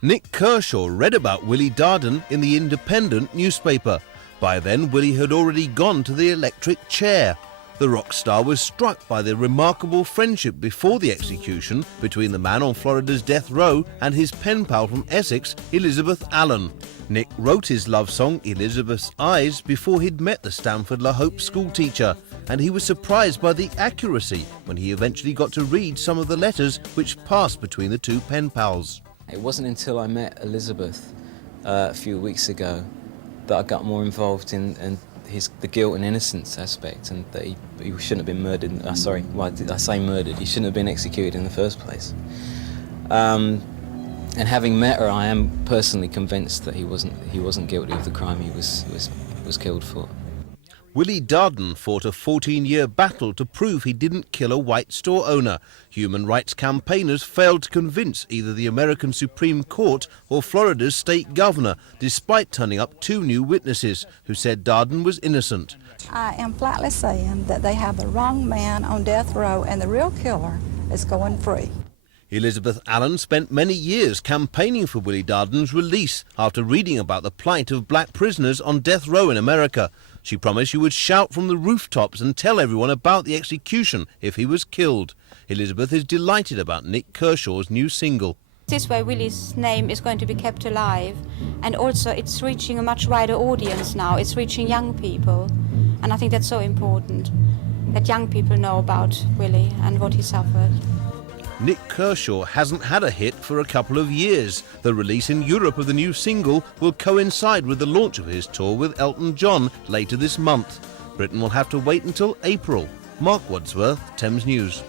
Nick Kershaw read about Willie Darden in the Independent newspaper. By then, Willie had already gone to the electric chair. The rock star was struck by the remarkable friendship before the execution between the man on Florida's death row and his pen pal from Essex, Elizabeth Allen. Nick wrote his love song Elizabeth's Eyes before he'd met the Stamford La Hope schoolteacher, and he was surprised by the accuracy when he eventually got to read some of the letters which passed between the two pen pals. It wasn't until I met Elizabeth a few weeks ago that I got more involved in the guilt and innocence aspect, and that he shouldn't have been murdered. Sorry, why did I say murdered? He shouldn't have been executed in the first place. And having met her, I am personally convinced that he wasn't guilty of the crime he was killed for. Willie Darden fought a 14-year battle to prove he didn't kill a white store owner. Human rights campaigners failed to convince either the American Supreme Court or Florida's state governor, despite turning up two new witnesses who said Darden was innocent. I am flatly saying that they have the wrong man on death row and the real killer is going free. Elizabeth Allen spent many years campaigning for Willie Darden's release after reading about the plight of black prisoners on death row in America. She promised she would shout from the rooftops and tell everyone about the execution if he was killed. Elizabeth is delighted about Nick Kershaw's new single. This way Willie's name is going to be kept alive, and also it's reaching a much wider audience now. It's reaching young people, and I think that's so important, that young people know about Willie and what he suffered. Nick Kershaw hasn't had a hit for a couple of years. The release in Europe of the new single will coincide with the launch of his tour with Elton John later this month. Britain will have to wait until April. Mark Wadsworth, Thames News.